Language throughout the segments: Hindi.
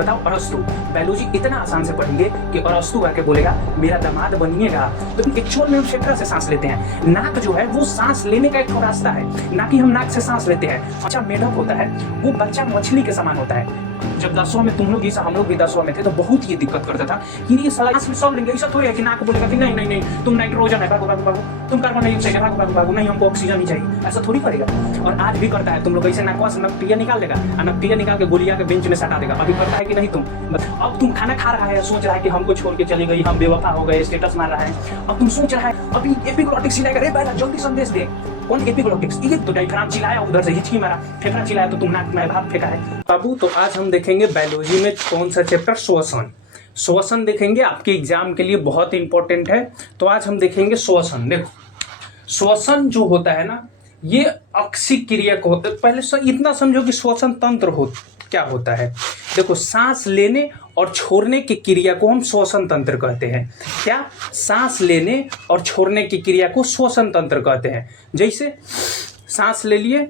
बताओ अरस्तु, बायोलॉजी इतना आसान से पढ़ेंगे कि अरस्तु आके बोलेगा मेरा दामाद बनिएगा, तो एक्चुअल में हम फेफड़ा से सांस लेते हैं। नाक जो है वो सांस लेने का एक रास्ता है, ना कि हम नाक से सांस लेते हैं। बच्चा मेढक होता है, वो बच्चा मछली के समान होता है। जब 10वीं में तुम लोग जैसा हम लोग भी 10वीं में थे तो बहुत ये दिक्कत करता था कि ये सांस में सब लेंगे, ऐसा थोड़ी है कि नाक बोलेगा कि नहीं नहीं नहीं तुम नाइट्रोजन है, भागो भागो भागो, तुम कार्बन डाइऑक्साइड है, भागो भागो भागो, नहीं हमको ऑक्सीजन ही चाहिए, ऐसा थोड़ी करेगा। और आज भी करता है, तुम लोग ऐसे नाकवा से नकटिया निकाल देगा और नकटिया निकाल के गोलियां के बेंच में सटा देगा। अभी करता है कि नहीं तुम? अब तुम खाना खा रहा है, सोच रहा है कि हमको छोड़ के चली गई, हम बेवफा हो गए, स्टेटस मार रहा है। अब तुम सोच रहा है अभी एपिग्लॉटिक्स चिल्लाएगा, रे पहला जल्दी संदेश दे। कौन एपिग्लॉटिक्स? ये तो डायफ्राम चिल्लाया, उधर से हिचकी मारा, फेफड़ा चिल्लाया तो तुम नाक में भाप फेंका है। बाबू तो आज हम देखेंगे बायोलॉजी में कौन सा चैप्टर, श्वसन। श्वसन देखेंगे, आपके एग्जाम के लिए बहुत इंपॉर्टेंट है। तो आज हम देखेंगे श्वसन। देखो श्वसन जो होता है ना, ये अक्षिक क्रिया को होता है। पहले इतना समझो कि श्वसन तंत्र क्या होता है। देखो सांस लेने और छोड़ने की क्रिया को हम श्वसन तंत्र कहते हैं। क्या? सांस लेने और छोड़ने की क्रिया को श्वसन तंत्र कहते हैं। जैसे सांस ले लिए,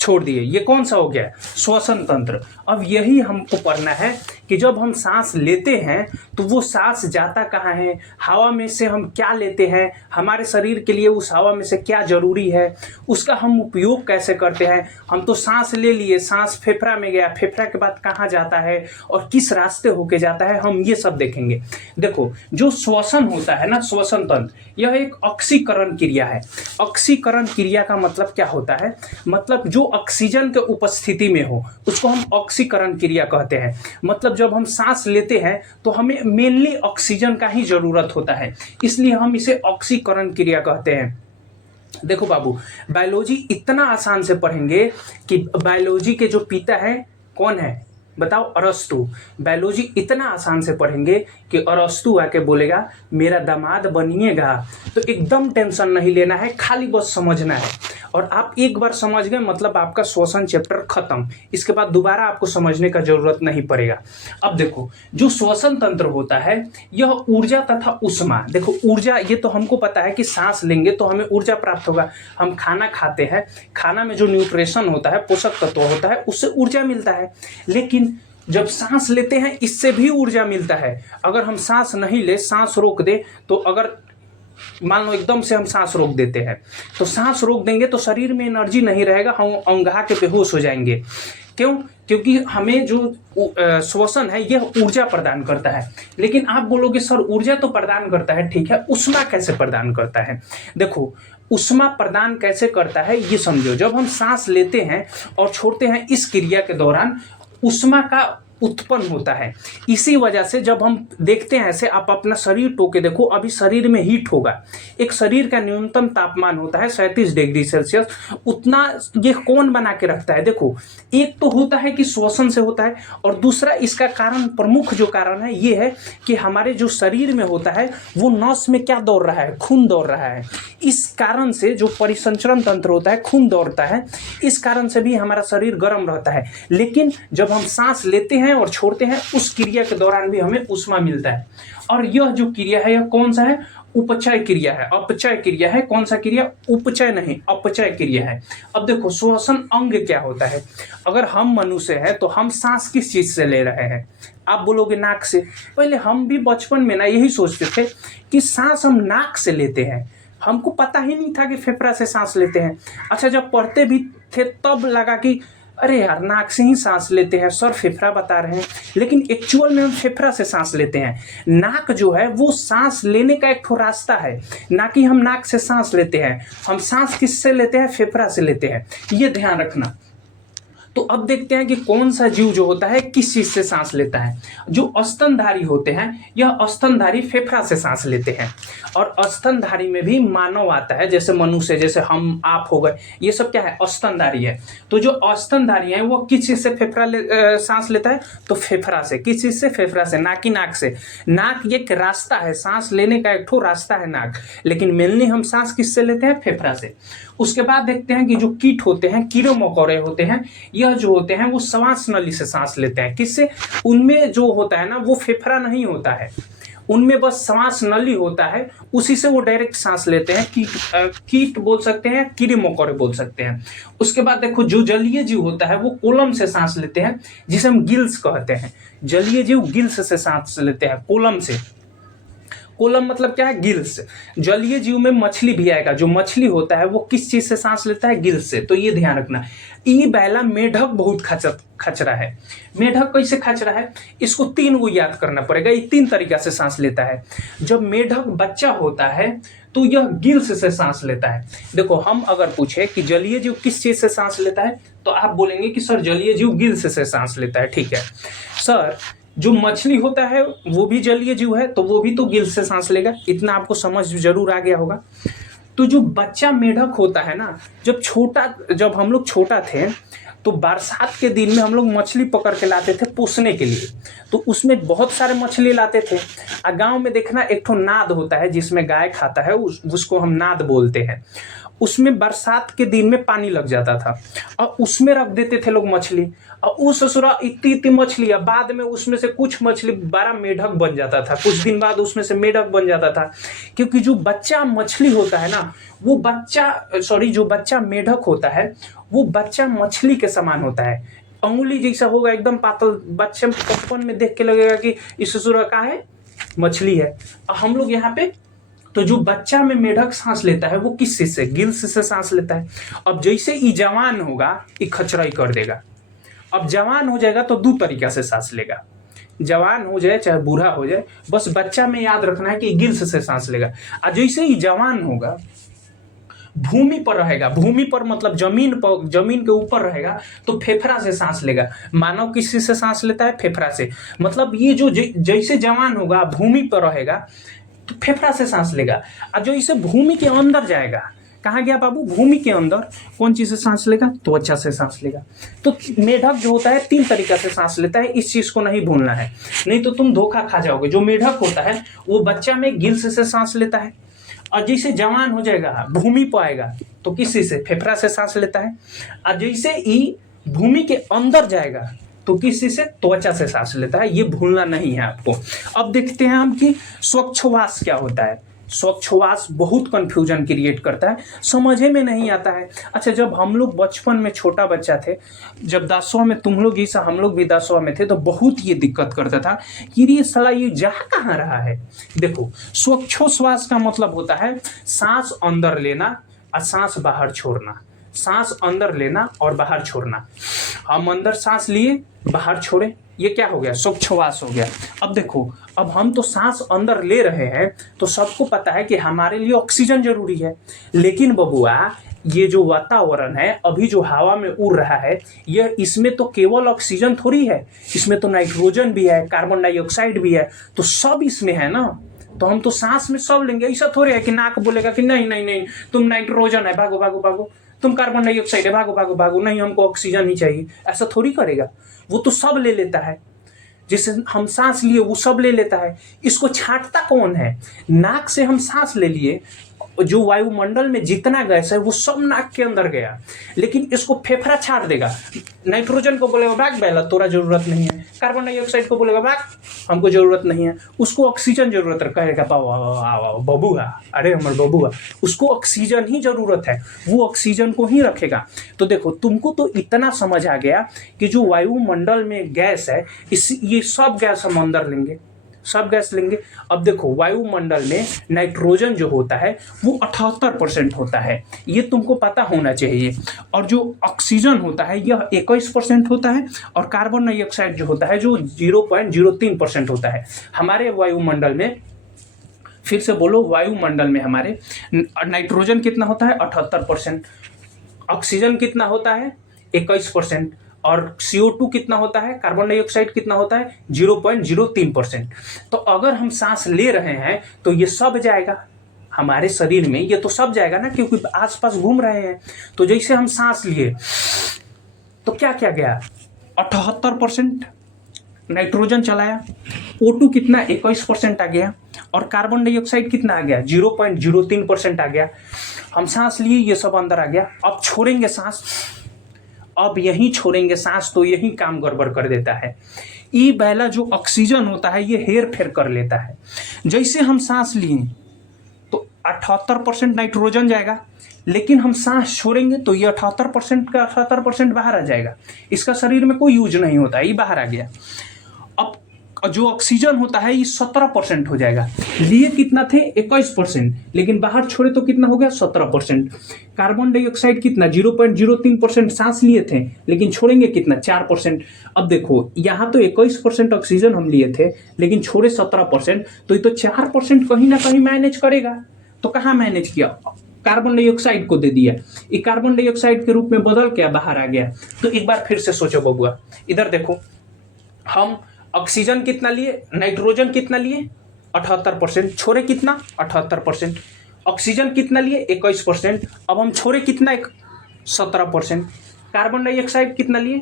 छोड़ दिए, ये कौन सा हो गया? श्वसन तंत्र। अब यही हमको पढ़ना है कि जब हम सांस लेते हैं तो वो सांस जाता कहाँ है, हवा में से हम क्या लेते हैं, हमारे शरीर के लिए उस हवा में से क्या जरूरी है, उसका हम उपयोग कैसे करते हैं। हम तो सांस ले लिए, सांस फेफड़ा में गया, फेफड़ा के बाद कहाँ जाता है और किस रास्ते होके जाता है, हम ये सब देखेंगे। देखो जो श्वसन होता है ना, श्वसन तंत्र, यह एक ऑक्सीकरण क्रिया है। ऑक्सीकरण क्रिया का मतलब क्या होता है? मतलब जो ऑक्सीजन के उपस्थिति में हो उसको हम ऑक्सीकरण क्रिया कहते हैं। मतलब जब हम सांस लेते हैं तो हमें मेनली ऑक्सीजन का ही जरूरत होता है, इसलिए हम इसे ऑक्सीकरण क्रिया कहते हैं। देखो बाबू, बायोलॉजी इतना आसान से पढ़ेंगे कि बायोलॉजी के जो पिता है कौन है बताओ? अरस्तु। बायोलॉजी इतना आसान से पढ़ेंगे कि अरस्तु आके बोलेगा मेरा दामाद बनिएगा, तो एकदम टेंशन नहीं लेना है, खाली बस समझना है। और आप एक बार समझ गए मतलब आपका श्वसन चैप्टर खत्म, इसके बाद दोबारा आपको समझने का जरूरत नहीं पड़ेगा। अब देखो जो श्वसन तंत्र होता है यह ऊर्जा तथा उष्मा, देखो ऊर्जा ये तो हमको पता है कि सांस लेंगे तो हमें ऊर्जा प्राप्त होगा। हम खाना खाते हैं, खाना में जो न्यूट्रिशन होता है, पोषक तत्व होता है, उससे ऊर्जा मिलता है। लेकिन जब सांस लेते हैं इससे भी ऊर्जा मिलता है। अगर हम सांस नहीं ले, सांस रोक दे, तो अगर मान लो एकदम से हम सांस रोक देते हैं तो सांस रोक देंगे तो शरीर में एनर्जी नहीं रहेगा, हम औंधा के बेहोश हो जाएंगे। क्यों? क्योंकि हमें जो श्वसन है यह ऊर्जा प्रदान करता है। लेकिन आप बोलोगे सर ऊर्जा तो प्रदान करता है, ठीक है, उष्मा कैसे प्रदान करता है? देखो उष्मा प्रदान कैसे करता है ये समझो। जब हम सांस लेते हैं और छोड़ते हैं, इस क्रिया के दौरान उष्मा का उत्पन्न होता है। इसी वजह से जब हम देखते हैं ऐसे, आप अपना शरीर टोके देखो, अभी शरीर में हीट होगा। एक शरीर का न्यूनतम तापमान होता है 37 डिग्री सेल्सियस, उतना ये कौन बना के रखता है? देखो एक तो होता है कि श्वसन से होता है, और दूसरा इसका कारण, प्रमुख जो कारण है ये है कि हमारे जो शरीर में होता है वो नस में क्या दौड़ रहा है? खून दौड़ रहा है। इस कारण से जो परिसंचरण तंत्र होता है, खून दौड़ता है, इस कारण से भी हमारा शरीर गर्म रहता है। लेकिन जब हम सांस लेते हैं और छोड़ते हैं उस क्रिया के दौरान भी हमें उष्मा मिलता है। और यह जो क्रिया है यह कौन सा है? उपचय क्रिया है, अपचय क्रिया है। कौन सा क्रिया? उपचय नहीं, अपचय क्रिया है। अब देखो श्वसन अंग क्या होता है। अगर हम मनुष्य हैं तो हम सांस किस चीज से ले रहे हैं? आप बोलोगे नाक से। पहले हम भी बचपन में ना यही सोचते थे कि सांस हम नाक से लेते हैं, हमको पता ही नहीं था कि फेफड़ा से सांस लेते हैं। अच्छा जब पढ़ते भी थे तब लगा कि अरे यार नाक से ही सांस लेते हैं, सर फेफड़ा बता रहे हैं, लेकिन एक्चुअल में हम फेफड़ा से सांस लेते हैं। नाक जो है वो सांस लेने का एक रास्ता है, ना कि हम नाक से सांस लेते हैं। हम सांस किससे लेते हैं? फेफड़ा से लेते हैं, ये ध्यान रखना। तो अब देखते हैं कि कौन सा जीव जो होता है किस चीज से सांस लेता है। जो स्तनधारी होते हैं यह स्तनधारी फेफड़ा से सांस लेते हैं। और स्तनधारी में भी मानव आता है, जैसे मनुष्य, जैसे हम आप हो गए, ये सब क्या है? स्तनधारी है। तो जो स्तनधारी है वो किस चीज से सांस लेता है? तो फेफड़ा से। किस चीज से? फेफड़ा से, ना कि नाक से। नाक एक रास्ता है, सांस लेने का एक ठो रास्ता है नाक, लेकिन मेनली हम सांस किससे लेते हैं? फेफड़ा से। उसके बाद देखते हैं कि जो कीट होते हैं, कीड़े मकोड़े होते हैं, यह जो होते हैं वो श्वास नली से सांस लेते हैं। किससे? उनमें जो होता है ना वो फेफड़ा नहीं होता है, उनमें बस सांस नली होता है, उसी से वो डायरेक्ट सांस लेते हैं। कीट बोल सकते हैं, कीड़े मकोड़े बोल सकते हैं। उसके बाद देखो जो जलीय जीव होता है वो कोलम से सांस लेते हैं, जिसे हम गिल्स कहते हैं। जलीय जीव गिल्स से सांस लेते हैं, कोलम से। कोलम मतलब क्या है? गिल्स। जलीय जीव में मछली भी आएगा। जो मछली होता है वो किस चीज से सांस लेता है? गिल्स से। तो ये ध्यान रखना। ई बैला मेढक बहुत खचरा है। मेढक कैसे खचरा है? इसको 3 को याद करना पड़ेगा। ये 3 तरीका से सांस लेता है। जब मेढक बच्चा होता है तो यह गिल्स से सांस लेता है। देखो, हम अगर पूछे कि जलीय जीव किस चीज से सांस लेता है, तो आप बोलेंगे कि सर जलीय जीव गिल्स से सांस लेता है। ठीक है सर, जो मछली होता है वो भी जलीय जीव है, तो वो भी तो गिल्स से सांस लेगा। इतना आपको समझ जरूर आ गया होगा। तो जो बच्चा मेढक होता है ना, जब हम लोग छोटा थे तो बरसात के दिन में हम लोग मछली पकड़ के लाते थे पोसने के लिए। तो उसमें बहुत सारे मछली लाते थे। गांव में देखना एक ठो नाद होता है जिसमें गाय खाता है, उसको हम नाद बोलते हैं। उसमें बरसात के दिन में पानी लग जाता था और उसमें रख देते थे लोग मछली। और उस ससुरा इतनी मछली, बाद में उसमें से कुछ मछली बड़ा मेढक बन जाता था। कुछ दिन बाद उसमें से मेढक बन जाता था, क्योंकि जो बच्चा मछली होता है ना, जो बच्चा मेढक होता है वो बच्चा मछली के समान होता है। अंगुली जैसा होगा, एकदम पातल। बच्चे बचपन में देख के लगेगा कि इस ससुरा का है, मछली है। और हम लोग यहाँ पे, तो जो बच्चा में मेढक सांस लेता है वो किस चीज से? गिल्स से सांस लेता है। अब जैसे ही जवान होगा ये खचराई कर देगा। अब जवान हो जाएगा तो 2 तरीका से सांस लेगा। जवान हो जाए चाहे बूढ़ा हो जाए, बस बच्चा में याद रखना है कि गिल्स से सांस लेगा। और जैसे ही जवान होगा, भूमि पर रहेगा। भूमि पर मतलब जमीन के ऊपर रहेगा तो फेफड़ा से सांस लेगा। मानव किस से सांस लेता है? फेफड़ा से। मतलब ये जो जैसे जवान होगा भूमि पर रहेगा तो फेफड़ा से सांस लेगा। और जो इसे भूमि के अंदर जाएगा, कहाँ गया बाबू? भूमि के अंदर। कौन चीज से सांस लेगा? त्वचा से सांस लेगा। तो मेढक जो होता है 3 तरीका से सांस लेता है। इस चीज को नहीं भूलना है, नहीं तो तुम धोखा खा जाओगे। जो मेढक होता है वो बच्चा में गिल्स से सांस लेता है, और जैसे जवान हो जाएगा भूमि पर आएगा तो किसी से? फेफड़ा से सांस लेता है। और जैसे ही भूमि के अंदर जाएगा तो किसी से? त्वचा से सांस लेता है। ये भूलना नहीं है आपको। अब देखते हैं हम कि स्वच्छवास क्या होता है। स्वच्छवास बहुत कंफ्यूजन क्रिएट करता है, समझे में नहीं आता है। अच्छा, जब हम लोग बचपन में छोटा बच्चा थे, जब 10वां में तुम लोग जैसा हम लोग भी 10वां में थे, तो बहुत ये दिक्कत करता था कि ये साला ये जा कहाँ रहा है। देखो, स्वच्छोश्वास का मतलब होता है सांस अंदर लेना और सांस बाहर छोड़ना। सांस अंदर लेना और बाहर छोड़ना। हम अंदर सांस लिए, बाहर छोड़े, ये क्या हो गया? स्वच्छवास हो गया। अब देखो, अब हम तो सांस अंदर ले रहे हैं तो सबको पता है कि हमारे लिए ऑक्सीजन जरूरी है। लेकिन बबुआ, ये जो वातावरण है, अभी जो हवा में उड़ रहा है, यह इसमें तो केवल ऑक्सीजन थोड़ी है, इसमें तो नाइट्रोजन भी है, कार्बन डाइऑक्साइड भी है। तो सब इसमें है ना। तो हम तो सांस में सब लेंगे। ऐसा थोड़ी है कि नाक बोलेगा कि नहीं नहीं नहीं, तुम नाइट्रोजन है, भागो भागो भागो। तुम कार्बन डाइऑक्साइड है, भागो भागो भागो। नहीं, हमको ऑक्सीजन ही चाहिए। ऐसा थोड़ी करेगा। वो तो सब ले लेता है। जिसे हम सांस लिए वो सब ले लेता है। इसको छांटता कौन है? नाक से हम सांस ले लिए, जो वायुमंडल में जितना गैस है वो सब नाक के अंदर गया, लेकिन इसको फेफड़ा छाट देगा। नाइट्रोजन को बोलेगा भाग बेला, तोरा जरूरत नहीं है। कार्बन डाइऑक्साइड को बोलेगा भाग, हमको जरूरत नहीं है। उसको ऑक्सीजन जरूरत है, कहेगा बबुआ, अरे हमर बबुआ, उसको ऑक्सीजन ही जरूरत है, वो ऑक्सीजन को ही रखेगा। तो देखो, तुमको तो इतना समझ आ गया कि जो वायुमंडल में गैस है, ये सब गैस हम अंदर लेंगे, सब गैस लेंगे। अब देखो, वायुमंडल में नाइट्रोजन जो होता है वो 78% होता है, ये तुमको पता होना चाहिए। और जो ऑक्सीजन होता है यह 21% होता है, और कार्बन डाइऑक्साइड जो होता है जो 0.03% होता है हमारे वायुमंडल में। फिर से बोलो, वायुमंडल में हमारे नाइट्रोजन कितना होता है? 78%। ऑक्सीजन कितना होता है? 21%। और CO2 कितना होता है? कार्बन डाइऑक्साइड कितना होता है? 0.03%। तो अगर हम सांस ले रहे हैं तो ये सब जाएगा हमारे शरीर में, ये तो सब जाएगा ना, क्योंकि आसपास घूम रहे हैं। तो जैसे हम सांस लिए तो क्या क्या गया? 78% नाइट्रोजन चलाया, O2 कितना? 21% आ गया, और कार्बन डाइऑक्साइड कितना आ गया? 0.03% आ गया। हम सांस लिए, ये सब अंदर आ गया। अब छोड़ेंगे सांस, अब यहीं छोड़ेंगे सांस तो यही काम गड़बड़ कर देता है। ई पहला जो ऑक्सीजन होता है ये हेर फेर कर लेता है। जैसे हम सांस लिए तो 78% नाइट्रोजन जाएगा, लेकिन हम सांस छोड़ेंगे तो ये 78% का 78% बाहर आ जाएगा। इसका शरीर में कोई यूज नहीं होता, ये बाहर आ गया। अब जो ऑक्सीजन होता है ये 17% हो जाएगा। लिए कितना थे 21%, लेकिन बाहर छोड़े तो कितना हो गया 17%। कार्बन डाइऑक्साइड कितना 0.03% सांस लिए थे, लेकिन छोड़ेंगे कितना 4%। अब देखो यहाँ तो 21% ऑक्सीजन हम लिए थे, लेकिन छोड़े 17%, तो ये तो 4% कहीं ना कहीं मैनेज करेगा। तो कहाँ मैनेज किया, कार्बन डाइऑक्साइड को दे दिया, ये कार्बन डाइऑक्साइड के रूप में बदल के बाहर आ गया। तो एक बार फिर से सोचो बबुआ, इधर देखो, हम ऑक्सीजन कितना लिए, नाइट्रोजन कितना लिए 78%, छोड़े कितना 78%। ऑक्सीजन कितना लिए 21%, अब हम छोड़े कितना 17%। कार्बन डाइऑक्साइड कितना लिए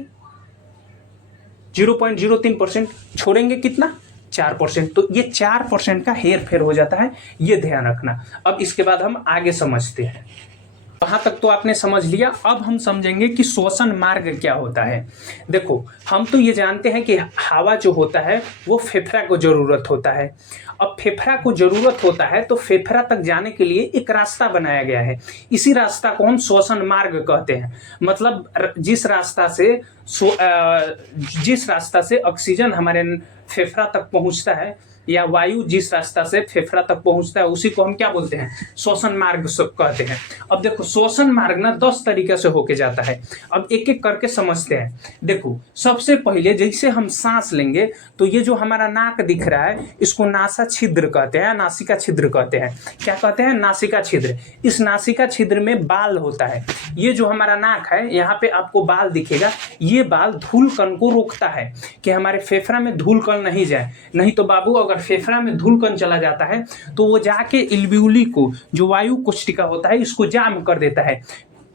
0.03%, छोड़ेंगे कितना 4%। तो ये 4% का हेर फेर हो जाता है, ये ध्यान रखना। अब इसके बाद हम आगे समझते हैं। वहां तक तो आपने समझ लिया, अब हम समझेंगे कि श्वसन मार्ग क्या होता है। देखो, हम तो ये जानते हैं कि हवा जो होता है वो फेफड़ा को जरूरत होता है। अब फेफड़ा को जरूरत होता है तो फेफड़ा तक जाने के लिए एक रास्ता बनाया गया है, इसी रास्ता को हम श्वसन मार्ग कहते हैं। मतलब जिस रास्ता से ऑक्सीजन हमारे फेफड़ा तक पहुंचता है, या वायु जिस रास्ता से फेफड़ा तक पहुंचता है, उसी को हम क्या बोलते हैं, श्वसन मार्ग कहते हैं। अब देखो, श्वसन मार्ग ना 10 तरीके से होके जाता है। अब एक एक करके समझते हैं। देखो, सबसे पहले जैसे हम सांस लेंगे तो ये जो हमारा नाक दिख रहा है इसको नासा छिद्र कहते हैं, नासिका छिद्र कहते हैं। क्या कहते हैं, नासिका छिद्र। इस नासिका छिद्र में बाल होता है। ये जो हमारा नाक है, यहाँ पे आपको बाल दिखेगा, ये बाल धूल कण को रोकता है कि हमारे फेफड़ा में धूल कण नहीं जाए। नहीं तो बाबू, अगर फेफड़ा में धूल कण चला जाता है तो वो जाके इल्ब्यूली को, जो वायु कोशिका होता है, इसको जाम कर देता है।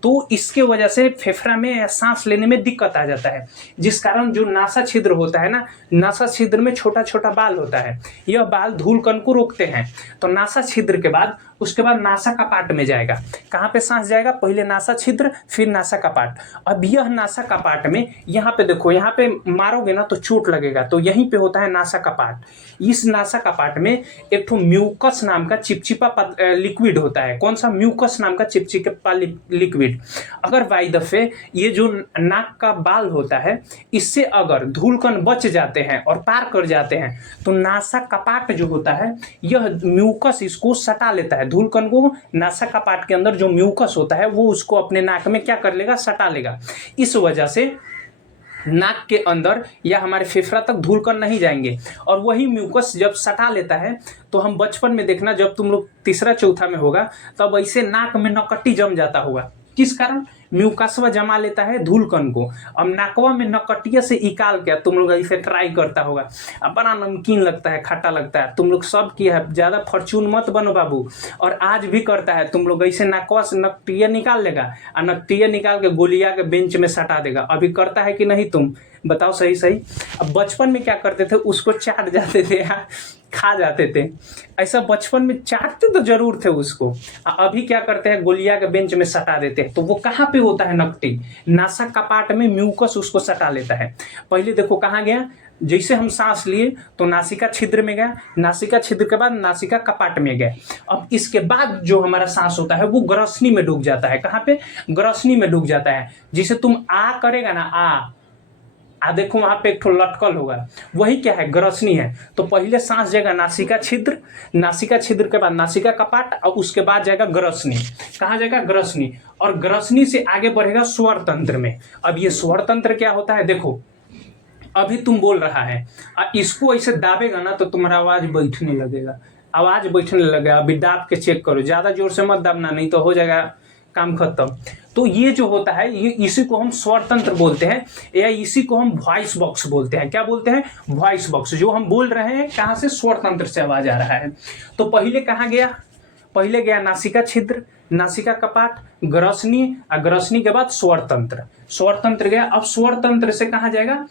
तो इसके वजह से फेफड़ा में सांस लेने में दिक्कत आ जाता है, जिस कारण जो नासा छिद्र होता है ना, नासा छिद्र में छोटा छोटा बाल होता है, यह बाल धूल कण को रोकते हैं। तो नासा छिद्र के बाद उसके बाद नासा कपाट में जाएगा। कहाँ पे सांस जाएगा, पहले नासा छिद्र फिर नासा कपाट। अब यह नासा कपाट में, यहाँ पे देखो, यहाँ पे मारोगे ना तो चोट लगेगा, तो यहीं पे होता है नासा कपाट। इस नासा कपाट में एक ठो म्यूकस नाम का चिपचिपा लिक्विड होता है। कौन सा, म्यूकस नाम का चिपचिपा लिक्विड। अगर बाय दफे ये जो नाक का बाल होता है, इससे अगर धूल कण बच जाते हैं और पार कर जाते हैं तो नासा कपाट जो होता है, यह म्यूकस इसको सटा लेता है। धूल कण को नासा कपाट के अंदर जो म्यूकस होता है वो उसको अपने नाक में क्या कर लेगा, सटा लेगा। इस वजह से नाक के अंदर या हमारे फेफड़ा तक धूल कण नहीं जाएंगे। और वही म्यूकस जब सटा लेता है तो हम बचपन में देखना, जब तुम लोग तीसरा चौथा में होगा तब ऐसे नाक में नकट्टी जम जाता होगा। किस कारण, म्यूकसवा जमा लेता है धूल कण को। अब नाकवा में नकटिया से निकाल के तुम लोग ऐसे ट्राई करता होगा, अब बड़ा नमकीन लगता है, खट्टा लगता है। तुम लोग सब किया है, ज्यादा फॉर्चून मत बनो बाबू। और आज भी करता है, तुम लोग ऐसे नाकवा से नकटिया निकाल लेगा और नकटिया निकाल के गोलिया के बेंच में सटा देगा। अभी करता है कि नहीं, तुम बताओ सही सही। अब बचपन में क्या करते थे, उसको चाट जाते थे या खा जाते थे। ऐसा बचपन में चाटते तो जरूर थे उसको, अभी क्या करते हैं, गोलिया के बेंच में सटा देते हैं। तो वो कहाँ पे होता है, नकटी, नासा कपाट में म्यूकस उसको सटा लेता है। पहले देखो कहाँ गया, जैसे हम सांस लिए तो नासिका छिद्र में गया, नासिका छिद्र के बाद नासिका कपाट में गया। अब इसके बाद जो हमारा सांस होता है वो ग्रसनी में डूब जाता है। कहाँ पे, ग्रसनी में डूब जाता है। जिसे तुम आ करेगा ना, आ देखो वहां पे एक ठो लटकल होगा, वही क्या है, ग्रसनी है। तो पहले सांस जाएगा नासिका छिद्र, नासिका छिद्र के बाद नासिका कपाट, और उसके बाद जाएगा ग्रसनी। कहाँ जाएगा, ग्रसनी। और ग्रसनी से आगे बढ़ेगा स्वर तंत्र में। अब ये स्वर तंत्र क्या होता है, देखो अभी तुम बोल रहा है, इसको ऐसे दाबेगा ना तो तुम्हारा आवाज बैठने लगेगा, आवाज बैठने लगेगा। अभी दाब के चेक करो, ज्यादा जोर से मत दाबना, नहीं तो हो जाएगा काम खत्म। तो ये जो होता है, ये इसी को हम स्वर तंत्र बोलते हैं, या इसी को हम वॉइस बॉक्स बोलते हैं। क्या बोलते हैं, वॉइस बॉक्स। जो हम बोल रहे हैं कहाँ से, स्वर तंत्र से आवाज आ रहा है। तो पहले कहाँ गया, पहले गया नासिका छिद्र, नासिका कपाट, ग्रसनी, और ग्रसनी के बाद स्वर तंत्र, स्वर तंत्र गया। अब स्वर तंत्र से कहाँ जाएगा,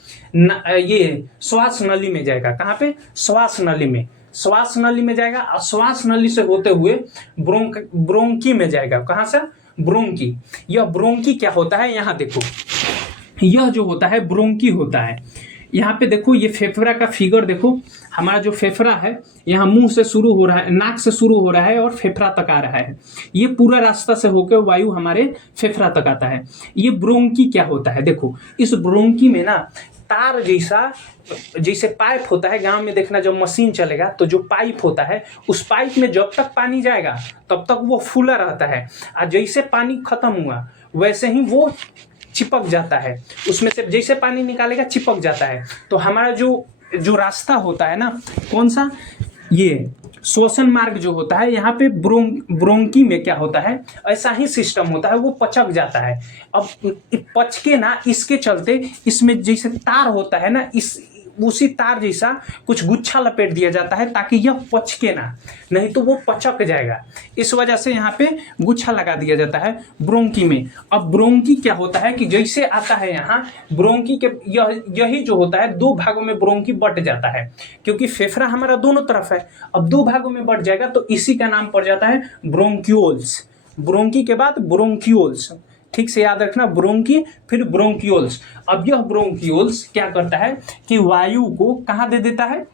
ये श्वास नली में जाएगा। कहाँ पे, श्वास नली में, श्वास नली में जाएगा। और श्वास नली से होते हुए ब्रोंकी में जाएगा। कहाँ से, ब्रोंकी। यह ब्रोंकी क्या होता है, यहाँ देखो, यह जो होता है ब्रोंकी होता है। यहाँ पे देखो ये फेफड़ा का फिगर देखो, हमारा जो फेफड़ा है यहाँ मुंह से शुरू हो रहा है, नाक से शुरू हो रहा है और फेफड़ा तक आ रहा है। ये पूरा रास्ता से होकर वायु हमारे फेफड़ा तक आता है। ये ब्रोंकी क्या होता है, देखो इस ब्रोंकी में ना तार जैसा, जैसे पाइप होता है, गांव में देखना जब मशीन चलेगा तो जो पाइप होता है उस पाइप में जब तक पानी जाएगा तब तक वो फूला रहता है, और जैसे पानी खत्म हुआ वैसे ही वो चिपक जाता है, उसमें से जैसे पानी निकालेगा चिपक जाता है। तो हमारा जो रास्ता होता है ना, कौन सा, ये श्वसन मार्ग जो होता है, यहाँ पे ब्रोंकी में क्या होता है, ऐसा ही सिस्टम होता है, वो पचक जाता है। अब पचके ना, इसके चलते इसमें जैसे तार होता है ना, उसी तार जैसा कुछ गुच्छा लपेट दिया जाता है ताकि यह पचके ना, नहीं तो वो पचक जाएगा। इस वजह से यहाँ पे गुच्छा लगा दिया जाता है ब्रोंकी में। अब ब्रोंकी क्या होता है कि जैसे आता है यहाँ ब्रोंकी के, यही जो होता है 2 भागों में ब्रोंकी बट जाता है, क्योंकि फेफड़ा हमारा दोनों तरफ है। अब 2 भागों में बट जाएगा तो इसी का नाम पड़ जाता है ब्रोंक्यूल्स। ब्रोंकी के बाद ब्रोंक्यूल्स, ठीक से याद रखना, ब्रोंकी फिर ब्रोंक्यूल्स। अब यह ब्रोंक्यूल्स क्या करता है कि वायु को कहाँ दे देता है,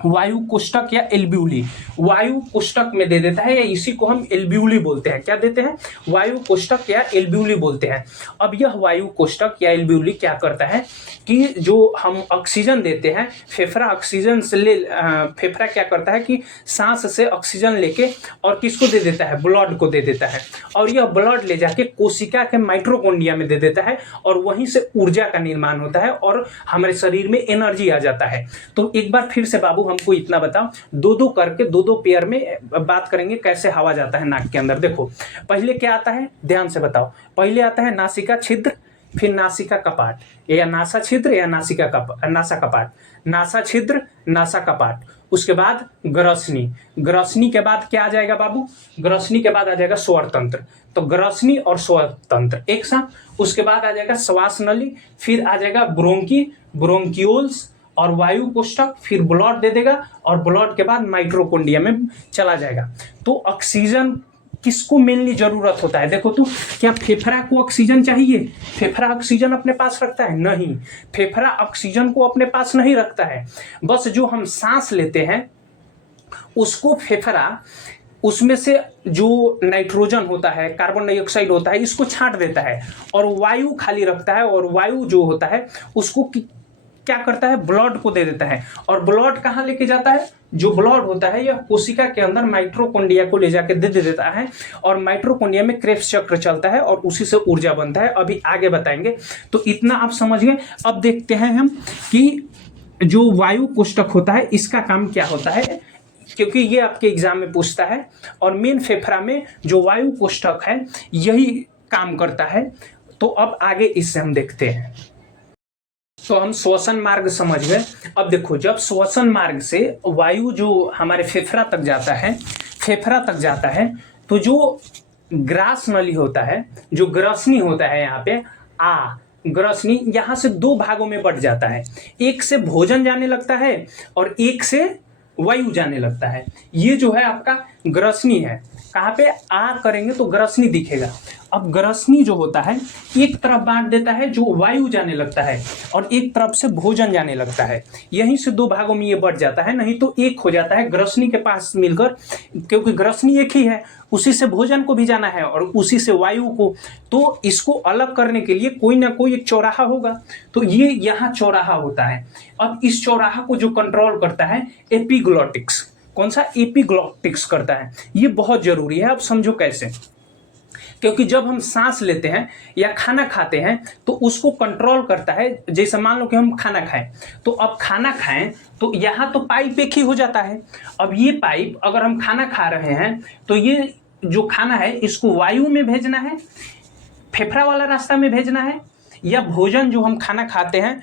वायु कोष्ठक या एल्ब्यूली, वायु कोष्ठक में दे देता है, या इसी को हम एल्ब्यूली बोलते हैं। क्या देते हैं, वायु कोष्ठक या एल्ब्यूली बोलते हैं। अब यह वायु कोष्ठक या एल्ब्यूली क्या करता है कि जो हम ऑक्सीजन देते हैं, फेफड़ा ऑक्सीजन से फेफड़ा क्या करता है कि सांस से ऑक्सीजन लेके और किसको दे देता है, ब्लड को दे देता है, और यह ब्लड ले जाके कोशिका के माइटोकॉन्ड्रिया में दे देता है, और वहीं से ऊर्जा का निर्माण होता है और हमारे शरीर में एनर्जी आ जाता है। तो एक बार फिर से बाबू हमको इतना बताओ, 2-2 करके 2-2 पेयर में बात करेंगे कैसे हवा जाता है नाक के अंदर। देखो पहले क्या आता है, ध्यान से बताओ, पहले आता है नासिका छिद्र, फिर नासिका कपाट, या नासा छिद्र या नासिका कपाट, नासा छिद्र, नासा कपाट, उसके बाद ग्रसनी, ग्रसनी के बाद क्या आ जाएगा बाबू, ग्रसनी के बाद आ जाएगा स्वर तंत्र। तो ग्रसनी और स्वर तंत्र एक साथ, उसके बाद आ जाएगा श्वास नली, फिर आ जाएगा ब्रोंकी, ब्रोंक्यूल्स और वायु कोष्ठक, फिर ब्लड दे देगा, और ब्लड के बाद माइटोकॉन्ड्रिया में चला जाएगा। तो ऑक्सीजन किसको मेनली जरूरत होता है, देखो तो क्या फेफड़ा को ऑक्सीजन चाहिए, फेफड़ा ऑक्सीजन अपने पास रखता है, नहीं, फेफड़ा ऑक्सीजन को अपने पास नहीं रखता है। बस जो हम सांस लेते हैं उसको फेफड़ा, उसमें से जो नाइट्रोजन होता है, कार्बन डाइऑक्साइड होता है, इसको छांट देता है और वायु खाली रखता है, और वायु जो होता है उसको क्या करता है, ब्लड को दे देता है। और ब्लड कहाँ लेके जाता है, जो ब्लड होता है यह कोशिका के अंदर माइटोकॉन्ड्रिया को ले जाके दे देता है, और माइटोकॉन्ड्रिया में क्रेब्स चक्र चलता है और उसी से ऊर्जा बनता है। अभी आगे बताएंगे। तो इतना आप समझ गए। अब देखते हैं हम कि जो वायु कोष्ठक होता है इसका काम क्या होता है, क्योंकि ये आपके एग्जाम में पूछता है, और मेन फेफड़ा में जो वायु कोष्ठक है यही काम करता है। तो अब आगे इससे हम देखते हैं। तो हम श्वसन मार्ग समझ गए। अब देखो, जब श्वसन मार्ग से वायु जो हमारे फेफड़ा तक जाता है, तो जो ग्रास नली होता है, जो ग्रसनी होता है, यहाँ पे ग्रसनी यहाँ से 2 भागों में बट जाता है। एक से भोजन जाने लगता है और एक से वायु जाने लगता है। ये जो है आपका ग्रसनी है। कहाँ पे आ करेंगे तो ग्रसनी दिखेगा। अब ग्रसनी जो होता है एक तरफ बांट देता है जो वायु जाने लगता है, और एक तरफ से भोजन जाने लगता है। यहीं से 2 भागों में ये बढ़ जाता है, नहीं तो एक हो जाता है ग्रसनी के पास मिलकर, क्योंकि ग्रसनी एक ही है, उसी से भोजन को भी जाना है और उसी से वायु को। तो इसको अलग करने के लिए कोई ना कोई एक चौराहा होगा, तो ये यहाँ चौराहा होता है। अब इस चौराहा को जो कंट्रोल करता है एपिग्लॉटिक्स। कौन सा, एपिग्लॉटिक्स करता है। ये बहुत जरूरी है। अब समझो कैसे, क्योंकि जब हम सांस लेते हैं या खाना खाते हैं तो उसको कंट्रोल करता है। जैसे मान लो कि हम खाना खाएं, तो अब खाना खाएं तो यहाँ तो पाइप एक ही हो जाता है। अब ये पाइप, अगर हम खाना खा रहे हैं तो ये जो खाना है इसको वायु में भेजना है, फेफड़ा वाला रास्ता में भेजना है, या भोजन जो हम खाना खाते हैं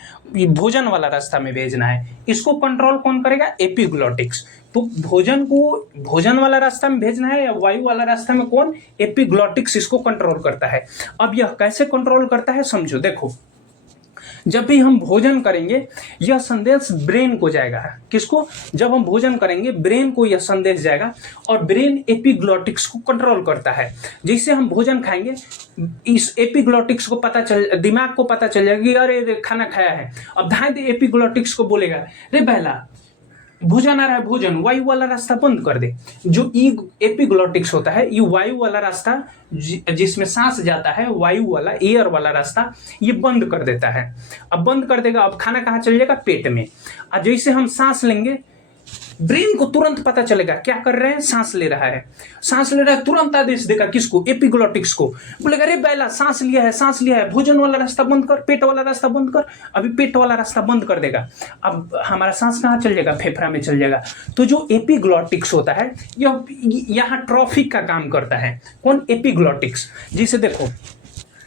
भोजन वाला रास्ता में भेजना है। इसको कंट्रोल कौन करेगा, एपिग्लॉटिक्स। तो भोजन को भोजन वाला रास्ता में भेजना है या वायु वाला रास्ता में, कौन, एपिग्लॉटिक्स इसको कंट्रोल करता है। अब यह कैसे कंट्रोल करता है समझो। देखो, जब भी हम भोजन करेंगे यह संदेश ब्रेन को जाएगा। किसको? जब हम भोजन करेंगे ब्रेन को यह संदेश जाएगा और ब्रेन एपिग्लॉटिक्स को कंट्रोल करता है। जैसे हम भोजन खाएंगे इस एपिग्लॉटिक्स को दिमाग को पता चल जाएगा कि अरे खाना खाया है। अब धाय एपिग्लॉटिक्स को बोलेगा रे बहला भोजन आ रहा है, भोजन, वायु वाला रास्ता बंद कर दे। जो एपिग्लॉटिक्स होता है ये वायु वाला रास्ता जिसमें सांस जाता है, वायु वाला एयर वाला रास्ता ये बंद कर देता है। अब बंद कर देगा, अब खाना कहाँ चल जाएगा? पेट में। और जैसे हम सांस लेंगे ब्रेन को तुरंत पता चलेगा क्या कर रहे हैं, सांस ले रहा है। सांस ले रहा है तुरंत आदेश देगा किसको? एपिग्लॉटिक्स को। बोलेगा अरे बैला सांस लिया है, भोजन वाला रास्ता बंद कर, पेट वाला रास्ता बंद कर। अभी पेट वाला रास्ता बंद कर देगा, अब हमारा सांस कहाँ चल जाएगा? फेफड़ा में चल जाएगा। तो जो एपिग्लॉटिक्स होता है यह यहाँ ट्रॉफिक का काम करता है। कौन? एपिग्लॉटिक्स। जिसे देखो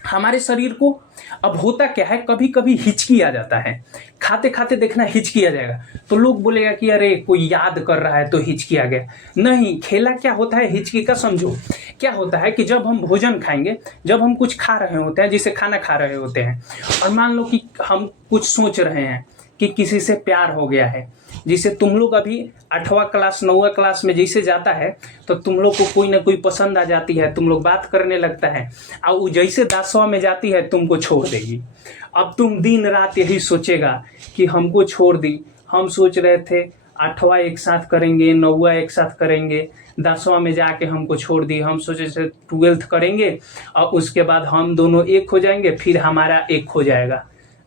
हमारे शरीर को अब होता क्या है, कभी कभी हिचकी आ जाता है, खाते खाते देखना हिचकी आ जाएगा तो लोग बोलेगा कि अरे कोई याद कर रहा है तो हिचकी आ गया। नहीं, खेला क्या होता है हिचकी का, समझो। क्या होता है कि जब हम भोजन खाएंगे, जब हम कुछ खा रहे होते हैं, जैसे खाना खा रहे होते हैं और मान लो कि हम कुछ सोच रहे हैं कि किसी से प्यार हो गया है। जैसे तुम लोग अभी 8वां क्लास 9वां क्लास में जैसे जाता है तो तुम लोग को कोई ना कोई पसंद आ जाती है, तुम लोग बात करने लगता है, और वो जैसे 10वां में जाती है तुमको छोड़ देगी। अब तुम दिन रात यही सोचेगा कि हमको छोड़ दी, हम सोच रहे थे 8वां एक साथ करेंगे, 9वां एक साथ करेंगे, 10वां में जाके हमको छोड़ दी, हम सोचे थे 12th करेंगे और उसके बाद हम दोनों एक हो जाएंगे, फिर हमारा एक हो जाएगा।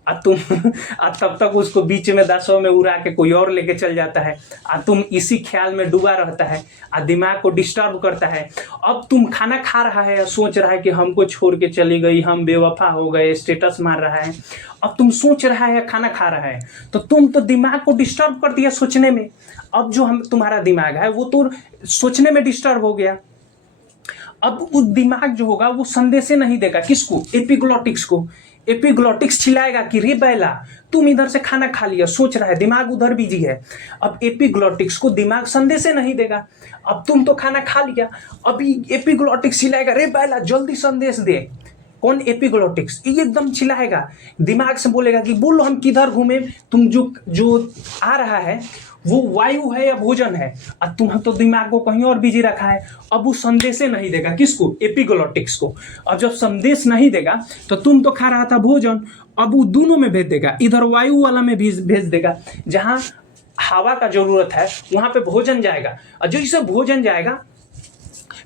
तब तक उसको बीच में 10वां में उड़ा के कोई और लेके चल जाता है, तुम इसी ख्याल में डूबा रहता है, दिमाग को डिस्टर्ब करता है। अब तुम खाना खा रहा है, सोच रहा है कि हमको छोड़ के चली गई, हम बेवफा हो गए, स्टेटस मार रहा है। अब तुम सोच रहा है, खाना खा रहा है, तो तुम तो दिमाग को डिस्टर्ब कर दिया सोचने में। अब जो तुम्हारा दिमाग है वो तो सोचने में डिस्टर्ब हो गया। अब वो दिमाग जो होगा वो संदेशे नहीं देगा किसको? एपिग्लॉटिक्स को। एपिग्लॉटिक्स चिल्लाएगा कि रे बैला तुम इधर से खाना खा लिया, सोच रहा है, दिमाग उधर बिजी है। अब एपिग्लॉटिक्स को दिमाग संदेशे नहीं देगा, अब तुम तो खाना खा लिया। अभी एपिग्लॉटिक्स चिल्लाएगा रे बैला जल्दी संदेश दे। कौन? एपिग्लॉटिक्स। ये एकदम चिल्लाएगा, दिमाग से बोलेगा कि बोलो हम किधर घूमे, तुम जो आ रहा है वो वायु है या भोजन है, और तुम तो दिमाग को कहीं और बिजी रखा है। अब वो संदेशे नहीं देगा किसको? एपिग्लॉटिक्स को। और जब संदेश नहीं देगा तो तुम तो खा रहा था भोजन, अब वो दोनों में भेज देगा, इधर वायु वाला में भी भेज देगा, जहां हवा का जरूरत है वहां पे भोजन जाएगा। और जैसे भोजन जाएगा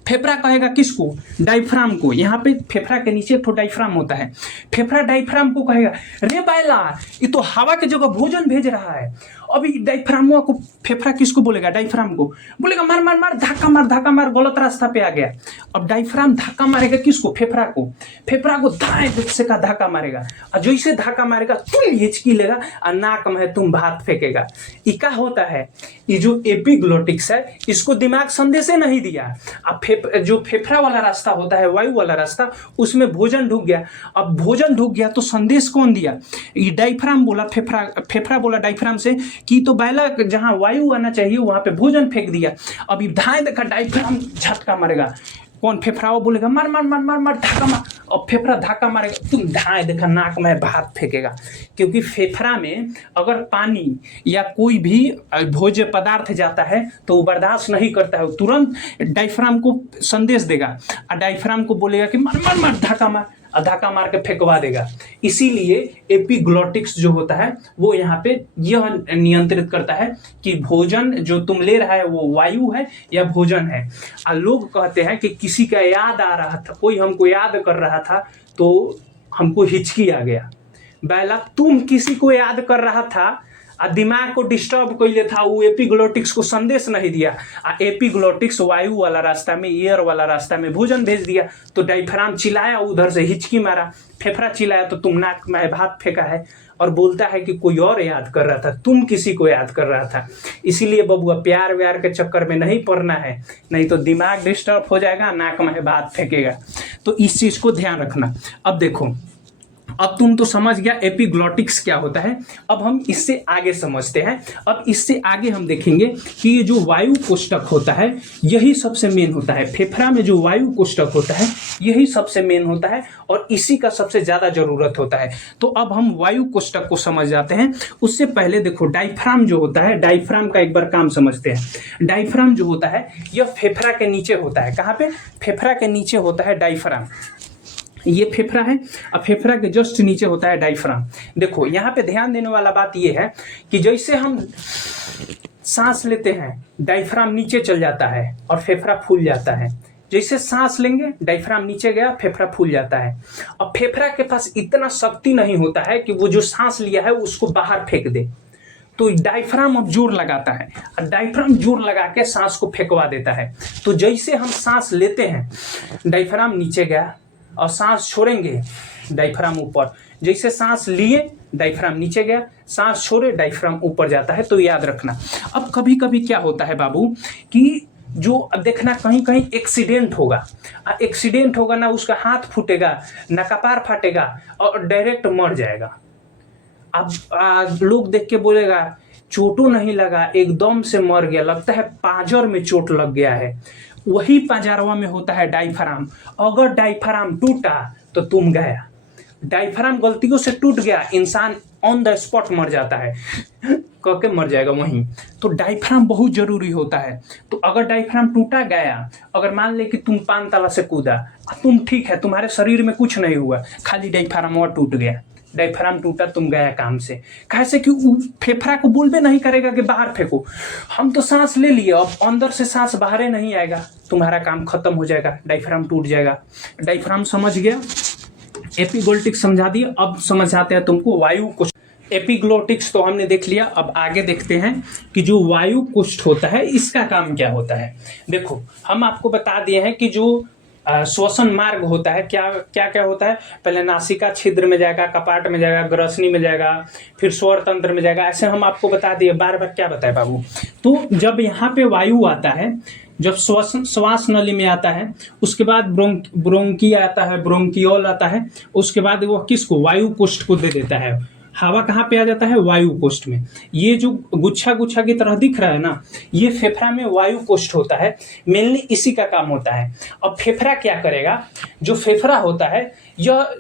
फेफड़ा कहेगा किसको? डायफ्राम को। यहाँ पे फेफड़ा के नीचे एक डायफ्राम होता है, फेफड़ा डायफ्राम को कहेगा रे बैला ये तो हवा के जगह भोजन भेज रहा है। अभी डायफ्राम को फेफड़ा किसको बोलेगा? डायफ्राम को बोलेगा मार मार मार, धक्का मार, गलत रास्ता पे आ गया। अब डायफ्राम धक्का मारेगा किसको? फेफड़ा को। फेफड़ा को दाएं से का धक्का मारेगा, और जैसे धक्का मारेगा तुम हिचकी लेगा और नाक में तुम भात फेंकेगा। ये क्या होता है? ये जो एपिग्लॉटिक्स है इसको दिमाग संदेशे नहीं दिया। अब जो फेफड़ा वाला रास्ता होता है, वायु वाला रास्ता, उसमें भोजन ढुक गया। अब भोजन ढुक गया तो संदेश कौन दिया? ये डायफ्राम बोला, फेफड़ा बोला डायफ्राम से कि तो बैला जहां वायु आना चाहिए वहां पे भोजन फेंक दिया। अभी धाए देखा डायफ्राम झटका मारेगा, कौन? फेफड़ा बोलेगा मार मार मार मार मार, धक्का मार, और फेफड़ा धक्का मारेगा, तुम धाए देखा नाक में भात फेंकेगा। क्योंकि फेफड़ा में अगर पानी या कोई भी भोज्य पदार्थ जाता है तो वो बर्दाश्त नहीं करता है, तुरंत डायफ्राम को संदेश देगा और डायफ्राम को बोलेगा कि मार मार मार, धक्का मार के फेंकवा देगा। इसीलिए एपिग्लॉटिक्स जो होता है वो यहाँ पे यह नियंत्रित करता है कि भोजन जो तुम ले रहा है वो वायु है या भोजन है। और लोग कहते हैं कि किसी का याद आ रहा था, कोई हमको याद कर रहा था तो हमको हिचकी आ गया। बैला तुम किसी को याद कर रहा था और दिमाग को डिस्टर्ब कैले था, वो एपिग्लॉटिक्स को संदेश नहीं दिया। एपिग्लॉटिक्स वायु वाला रास्ता में, एयर वाला रास्ता में भोजन भेज दिया, तो डायफ्राम चिल्लाया, उधर से हिचकी मारा, फेफड़ा चिल्लाया तो तुम नाक में भात फेंका है और बोलता है कि कोई और याद कर रहा था, तुम किसी को याद कर रहा था। इसीलिए बबुआ प्यार व्यार के चक्कर में नहीं पड़ना है, नहीं तो दिमाग डिस्टर्ब हो जाएगा, नाक में भात फेंकेगा। तो इस चीज को ध्यान रखना। अब देखो अब तुम तो समझ गया एपिग्लॉटिक्स क्या होता है। अब हम इससे आगे समझते हैं। अब इससे आगे हम देखेंगे कि ये जो वायु कोष्ठक होता है यही सबसे मेन होता है। फेफड़ा में जो वायु कोष्ठक होता है यही सबसे मेन होता है और इसी का सबसे ज्यादा जरूरत होता है। तो अब हम वायु कोष्ठक को समझ जाते हैं। उससे पहले देखो डायफ्राम जो होता है, डायफ्राम का एक बार काम समझते हैं। डायफ्राम जो होता है यह फेफड़ा के नीचे होता है। कहाँ पे? फेफड़ा के नीचे होता है डायफ्राम। ये फेफड़ा है और फेफड़ा के जस्ट नीचे होता है डायफ्राम। देखो यहाँ पे ध्यान देने वाला बात ये है कि जैसे हम सांस लेते हैं डायफ्राम नीचे चल जाता है और फेफड़ा फूल जाता है। जैसे सांस लेंगे डायफ्राम नीचे गया, फेफड़ा फूल जाता है। और फेफड़ा के पास इतना शक्ति नहीं होता है कि वो जो सांस लिया है उसको बाहर फेंक दे। तो डायफ्राम अब जोर लगाता है और डायफ्राम जोर लगा के सांस को फेंकवा देता है। तो जैसे हम सांस लेते हैं डायफ्राम नीचे गया और सांस छोड़ेंगे डायफ्राम ऊपर। जैसे सांस लिए डायफ्राम नीचे गया, सांस छोड़े डायफ्राम ऊपर जाता है। तो याद रखना। अब कभी कभी क्या होता है बाबू कि जो अब देखना कहीं कहीं एक्सीडेंट होगा, एक्सीडेंट होगा ना, उसका हाथ फूटेगा ना कपार फाटेगा और डायरेक्ट मर जाएगा। अब लोग देख के बोलेगा चोटों नहीं लगा, एकदम से मर गया, लगता है पांजर में चोट लग गया है। वही पांजरवा में होता है डायफ्राम। अगर डायफ्राम टूटा तो तुम गया। डायफ्राम गलतियों से टूट गया, इंसान ऑन द स्पॉट मर जाता है, कह के मर जाएगा वहीं। तो डायफ्राम बहुत जरूरी होता है। तो अगर डायफ्राम टूटा गया, अगर मान ले कि तुम 5 तला से कूदा, तुम ठीक है, तुम्हारे शरीर में कुछ नहीं हुआ, खाली डायफ्राम और टूट गया। डायफ्राम टूटा, तुम गया काम से। कैसे कि फेफड़ा को बोलबे नहीं करेगा कि बाहर फेंको। हम तो सांस ले लिए, अब अंदर से सांस बाहर नहीं आएगा, तुम्हारा काम खत्म हो जाएगा, डायफ्राम टूट जाएगा। डायफ्राम समझ गया, एपिग्लॉटिक्स समझा दिया। अब समझाते हैं तुमको वायु कोष्ठ। एपिग्लॉटिक्स तो हमने देख लिया। अब आगे देखते हैं कि जो वायु कोष्ठ होता है इसका काम क्या होता है। देखो हम आपको बता दिए हैं कि जो श्वसन मार्ग होता है क्या क्या क्या होता है। पहले नासिका छिद्र में जाएगा, कपाट में जाएगा, ग्रसनी में जाएगा, फिर स्वर तंत्र में जाएगा। ऐसे हम आपको बता दिए। बार बार क्या बताए बाबू। तो जब यहाँ पे वायु आता है, जब श्वास नली में आता है, उसके बाद ब्रोंकी आता है, ब्रोंकियोल आता है, उसके बाद वो किसको? वायु कोष्ठ को दे देता है। हवा कहाँ पे आ जाता है? वायु कोष्ठ में। ये जो गुच्छा गुच्छा की तरह दिख रहा है ना, ये फेफड़ा में वायु कोष्ठ होता है। मेनली इसी का काम होता है। अब फेफड़ा क्या करेगा? जो फेफड़ा होता है यह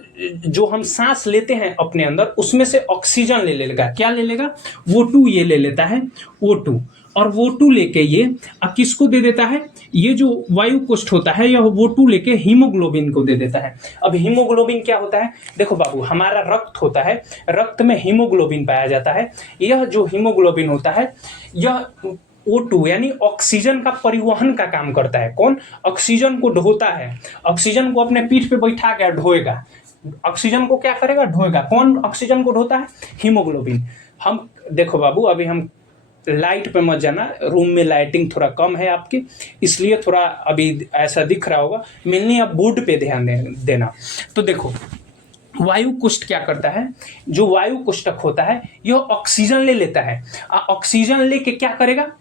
जो हम सांस लेते हैं अपने अंदर, उसमें से ऑक्सीजन ले लेगा। क्या ले लेगा? O2 ये ले लेता है, O2। और O2 लेके ये किसको दे देता है? ये जो वायु कोष्ठ होता है यह O2 लेके हीमोग्लोबिन को दे देता है। अब हीमोग्लोबिन क्या होता है? देखो बाबू, हमारा रक्त होता है, रक्त में हीमोग्लोबिन पाया जाता है। यह जो हीमोग्लोबिन होता है यह O2 यानी ऑक्सीजन का परिवहन का काम करता है। कौन? ऑक्सीजन को ढोता है। ऑक्सीजन को अपने पीठ पे बैठा के ढोएगा। ऑक्सीजन को क्या करेगा? ढोएगा। कौन ऑक्सीजन को ढोता है? हीमोग्लोबिन। हम देखो बाबू, अभी हम लाइट पे मत जाना, रूम में लाइटिंग थोड़ा कम है आपके, इसलिए थोड़ा अभी ऐसा दिख रहा होगा। मेनली आप बोर्ड पे ध्यान देना। तो देखो वायु कोष्ठ क्या करता है? जो वायु कोष्ठक होता है यह ऑक्सीजन ले लेता है। ऑक्सीजन लेके क्या करेगा?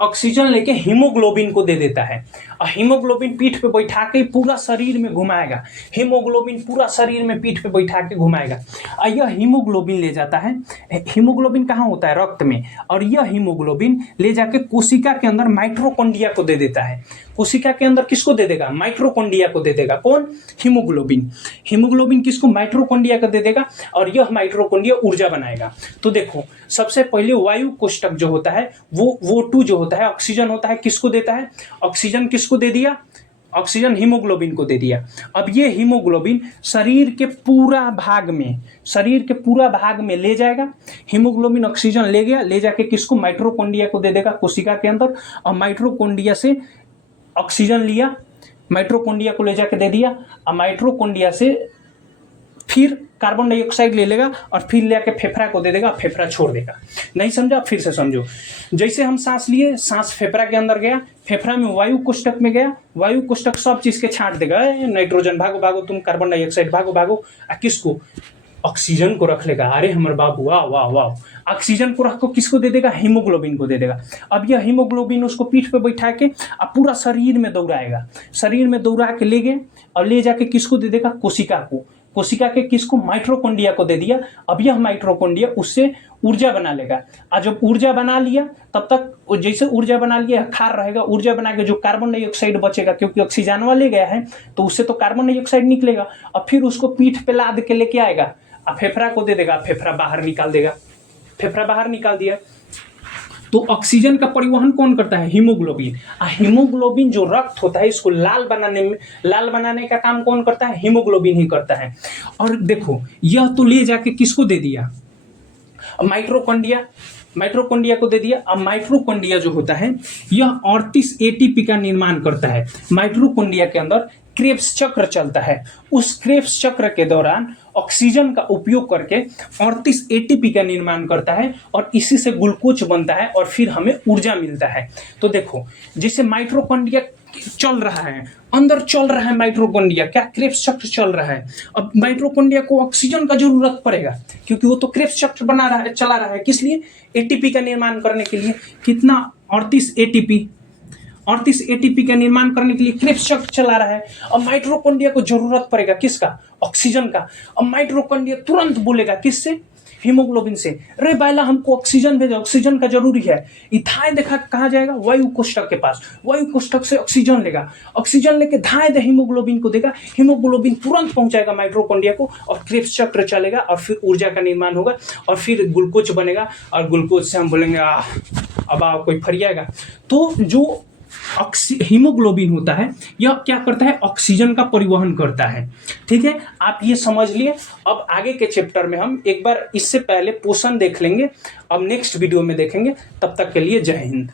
ऑक्सीजन लेके हीमोग्लोबिन को दे देता है। और हीमोग्लोबिन पीठ पे बैठा के पूरा शरीर में घुमाएगा। हीमोग्लोबिन पूरा शरीर में पीठ पे बैठा के घुमाएगा। और यह हीमोग्लोबिन ले जाता है। हीमोग्लोबिन कहाँ होता है? रक्त में। और यह हीमोग्लोबिन ले जाके कोशिका के अंदर माइटोकॉन्ड्रिया को दे देता है। कोशिका के अंदर किसको दे देगा? माइटोकॉन्ड्रिया को दे देगा। कौन? हीमोग्लोबिन। हीमोग्लोबिन किसको? माइटोकॉन्ड्रिया को दे देगा और यह माइटोकॉन्ड्रिया ऊर्जा बनाएगा। तो देखो सबसे पहले वायु कोष्ठक जो होता है वो O2 जो होता है, ऑक्सीजन होता है, किसको देता है? ऑक्सीजन किसको दे दिया? ऑक्सीजन हीमोग्लोबिन को दे दिया। अब ये हीमोग्लोबिन शरीर के पूरा भाग में ले जाएगा। हीमोग्लोबिन ऑक्सीजन ले गया, ले जाके किसको? माइटोकॉन्ड्रिया को दे देगा कोशिका के अंदर। और माइटोकॉन्ड्रिया से ऑक्सीजन लिया, माइटोकॉन्ड्रिया को ले जाके दे दिया। और माइटोकॉन्ड्रिया से फिर कार्बन डाइऑक्साइड ले लेगा और फिर लेके फेफड़ा को दे देगा, फेफड़ा छोड़ देगा। नहीं समझा? फिर से समझो। जैसे हम सांस लिए, सांस फेफड़ा के अंदर गया, फेफड़ा में वायु कोष्ठक में गया, वायु कोष्ठक सब चीज के छांट देगा। नाइट्रोजन भागो भागो, तुम कार्बन डाइऑक्साइड भागो भागो। किसको? ऑक्सीजन को रख लेगा। अरे हमारे बाबू, वाह वाह वाह। ऑक्सीजन को रख को किसको दे देगा? हीमोग्लोबिन को दे देगा। अब यह हीमोग्लोबिन उसको पीठ पे बैठा के अब पूरा शरीर में दौड़ाएगा। शरीर में दौड़ा के ले गए और ले जाके किसको दे देगा? कोशिका को। कोशिका के किसको, माइटोकॉन्ड्रिया को दे दिया। अब यह माइटोकॉन्ड्रिया उससे ऊर्जा बना लेगा, और जब ऊर्जा बना लिया तब तक जैसे ऊर्जा बना लिया खार रहेगा, ऊर्जा बना के जो कार्बन डाइऑक्साइड बचेगा, क्योंकि ऑक्सीजन ले गया है तो उससे तो कार्बन डाइऑक्साइड निकलेगा, और फिर उसको पीठ पे लाद के लेके आएगा, और फेफड़ा को दे देगा, फेफड़ा बाहर निकाल देगा, फेफड़ा बाहर निकाल दिया। तो ऑक्सीजन का परिवहन कौन करता है, हीमोग्लोबिन। हीमोग्लोबिन जो रक्त होता है इसको लाल बनाने का काम कौन करता है, हीमोग्लोबिन ही करता है। और देखो यह तो ले जाके किसको दे दिया, माइटोकॉन्ड्रिया को दे दिया। अब माइटोकॉन्ड्रिया जो होता है यह 38 एटीपी का निर्माण करता है। माइटोकॉन्ड्रिया के अंदर क्रेब्स चक्र चलता है, उस क्रेब्स चक्र के दौरान ऑक्सीजन का उपयोग करके 38 एटीपी का निर्माण करता है, और इसी से ग्लूकोज बनता है, और फिर हमें ऊर्जा मिलता है। तो देखो जैसे माइटोकॉन्ड्रिया चल रहा है, अंदर चल रहा है माइटोकॉन्ड्रिया, क्या क्रेब्स चक्र चल रहा है। अब माइटोकॉन्ड्रिया को ऑक्सीजन का जरूरत पड़ेगा, क्योंकि वो तो क्रेब्स चक्र चला रहा है, किस लिए, एटीपी का निर्माण करने के लिए। कितना, 38 एटीपी का निर्माण करने के लिए क्रेब्स चक्र चला रहा है। अब माइटोकॉन्ड्रिया को जरूरत पड़ेगा किसका, ऑक्सीजन का। अब माइटोकॉन्ड्रिया तुरंत बोलेगा किससे, हीमोग्लोबिन से, अरे बायला हमको ऑक्सीजन भेजो, ऑक्सीजन का जरूरी है। धाए देखा कहाँ जाएगा, वायु कोष्ठक के पास, वायु कोष्ठक से ऑक्सीजन लेगा, ऑक्सीजन लेके धाए दे हीमोग्लोबिन को देगा, हीमोग्लोबिन तुरंत पहुंचाएगा माइटोकॉन्ड्रिया को, और क्रेब्स चक्र चलेगा, और फिर ऊर्जा का निर्माण होगा, और फिर ग्लूकोज बनेगा, और ग्लूकोज से हम बोलेंगे अब आओ कोई फरियाएगा। तो जो हीमोग्लोबिन होता है यह क्या करता है, ऑक्सीजन का परिवहन करता है। ठीक है, आप ये समझ लिए। अब आगे के चैप्टर में हम एक बार इससे पहले पोषण देख लेंगे, अब नेक्स्ट वीडियो में देखेंगे। तब तक के लिए जय हिंद।